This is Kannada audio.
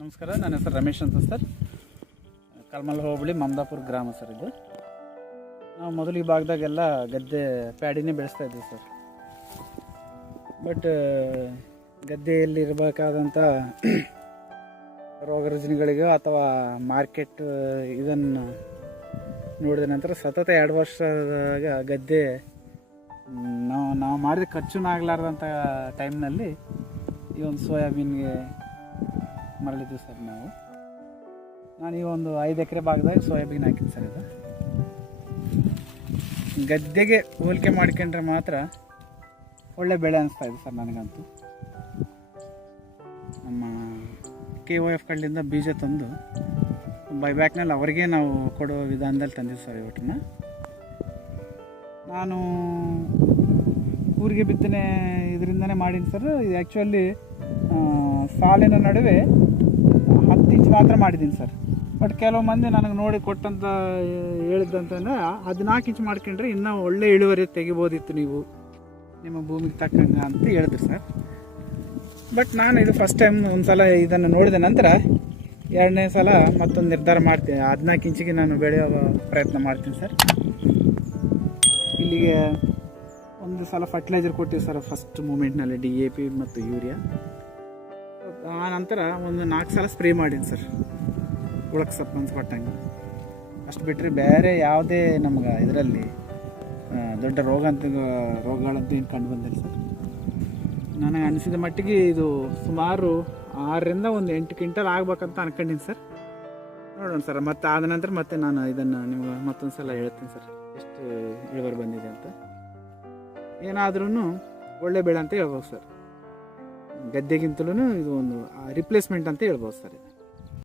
ನಮಸ್ಕಾರ, ನನ್ನ ಹೆಸರು ರಮೇಶ್ ಅಂತ ಸರ್. ಕಲ್ಮಲ್ ಹೋಬಳಿ ಮಮದಾಪುರ ಗ್ರಾಮ ಸರ್ ಇದು. ನಾವು ಮೊದಲು ಈ ಭಾಗದಾಗೆಲ್ಲ ಗದ್ದೆ ಪ್ಯಾಡಿನೇ ಬೆಳೆಸ್ತಾ ಇದ್ವಿ ಸರ್. ಬಟ್ ಗದ್ದೆಯಲ್ಲಿ ಇರಬೇಕಾದಂಥ ರೋಗ ರುಜಿನಗಳಿಗೋ ಅಥವಾ ಮಾರ್ಕೆಟ್ ಇದನ್ನು ನೋಡಿದ ನಂತರ ಸತತ ಎರಡು ವರ್ಷದಾಗ ಗದ್ದೆ ನಾವು ನಾವು ಮಾಡಿದ ಖರ್ಚುನಾಗಲಾರ್ದಂಥ ಟೈಮ್ನಲ್ಲಿ ಈ ಒಂದು ಸೋಯಾಬೀನ್ಗೆ ಮರಳಿದ್ವಿ ಸರ್ ನಾವು. ನಾನು ಈ ಒಂದು ಐದು ಎಕರೆ ಭಾಗದಾಗ ಸೋಯಾಬೀನ್ ಹಾಕಿದ್ದೆ ಸರ್ ಇದು. ಗದ್ದೆಗೆ ಹೋಲಿಕೆ ಮಾಡ್ಕೊಂಡ್ರೆ ಮಾತ್ರ ಒಳ್ಳೆ ಬೆಳೆ ಅನಿಸ್ತಾ ಇದೆ ಸರ್ ನನಗಂತೂ. ನಮ್ಮ ಕೆ ಒ ಎಫ್ ಕಡೆಯಿಂದ ಬೀಜ ತಂದು ಬೈಬ್ಯಾಕ್ನಲ್ಲಿ ಅವರಿಗೆ ನಾವು ಕೊಡೋ ವಿಧಾನದಲ್ಲಿ ತಂದಿದ್ದು ಸರ್ ಇವಟನ್ನ ನಾನು ಊರಿಗೆ ಬಿತ್ತನೆ ಇದರಿಂದನೇ ಮಾಡೀನಿ ಸರ್. ಇದು ಆ್ಯಕ್ಚುಲಿ ಸಾಲಿನ ನಡುವೆ ಹತ್ತು ಇಂಚ್ ಮಾತ್ರ ಮಾಡಿದ್ದೀನಿ ಸರ್. ಬಟ್ ಕೆಲವು ಮಂದಿ ನನಗೆ ನೋಡಿ ಕೊಟ್ಟಂತ ಹೇಳಿದ್ದಂತಂದ್ರೆ ಹದಿನಾಲ್ಕು ಇಂಚ್ ಮಾಡ್ಕೊಂಡ್ರೆ ಇನ್ನೂ ಒಳ್ಳೆ ಇಳುವರಿ ತೆಗಿಬೋದಿತ್ತು ನೀವು. ನಿಮ್ಮ ಭೂಮಿಗೆ ತಕ್ಕಂಗೆ ಅಂತ ಹೇಳಿದ್ರು ಸರ್. ಬಟ್ ನಾನು ಇದು ಫಸ್ಟ್ ಟೈಮ್ ಒಂದು ಸಲ ಇದನ್ನು ನೋಡಿದ ನಂತರ ಎರಡನೇ ಸಲ ಮತ್ತೊಂದು ನಿರ್ಧಾರ ಮಾಡ್ತೀನಿ ಹದಿನಾಲ್ಕು ಇಂಚಿಗೆ ನಾನು ಬೆಳೆಯೋ ಪ್ರಯತ್ನ ಮಾಡ್ತೀನಿ ಸರ್. ಇಲ್ಲಿಗೆ ಒಂದು ಸಲ ಫರ್ಟಿಲೈಸರ್ ಕೊಟ್ಟಿವಿ ಸರ್ ಫಸ್ಟ್ ಮೂಮೆಂಟ್ನಲ್ಲಿ ಡಿ ಎ ಪಿ ಮತ್ತು ಯೂರಿಯಾ. ಆ ನಂತರ ಒಂದು ನಾಲ್ಕು ಸಲ ಸ್ಪ್ರೇ ಮಾಡೀನಿ ಸರ್. ಉಳಕ್ಕೆ ಸೊಪ್ಪು ಕೊಟ್ಟಂಗೆ. ಅಷ್ಟು ಬಿಟ್ಟರೆ ಬೇರೆ ಯಾವುದೇ ನಮ್ಗೆ ಇದರಲ್ಲಿ ದೊಡ್ಡ ರೋಗ ಅಂತ, ರೋಗಗಳಂತೂ ಏನು ಕಂಡು ಬಂದಿಲ್ಲ ಸರ್. ನನಗೆ ಅನಿಸಿದ ಮಟ್ಟಿಗೆ ಇದು ಸುಮಾರು ಆರರಿಂದ ಒಂದು ಎಂಟು ಕ್ವಿಂಟಲ್ ಆಗ್ಬೇಕಂತ ಅನ್ಕೊಂಡಿನಿ ಸರ್. ನೋಡೋಣ ಸರ್, ಮತ್ತೆ ಆದ ನಂತರ ಮತ್ತೆ ನಾನು ಇದನ್ನು ನಿಮ್ಗೆ ಮತ್ತೊಂದು ಸಲ ಹೇಳ್ತೀನಿ ಸರ್. ಎಷ್ಟು ಇಳುವರಿ ಬಂದಿದೆ ಅಂತ. ಏನಾದ್ರೂ ಒಳ್ಳೆ ಬೆಳೆ ಅಂತ ಹೇಳ್ಬೋದು ಸರ್. ಗದ್ದೆಗಿಂತಲೂ ಇದು ಒಂದು ರಿಪ್ಲೇಸ್ಮೆಂಟ್ ಅಂತ ಹೇಳ್ಬೋದು ಸರ್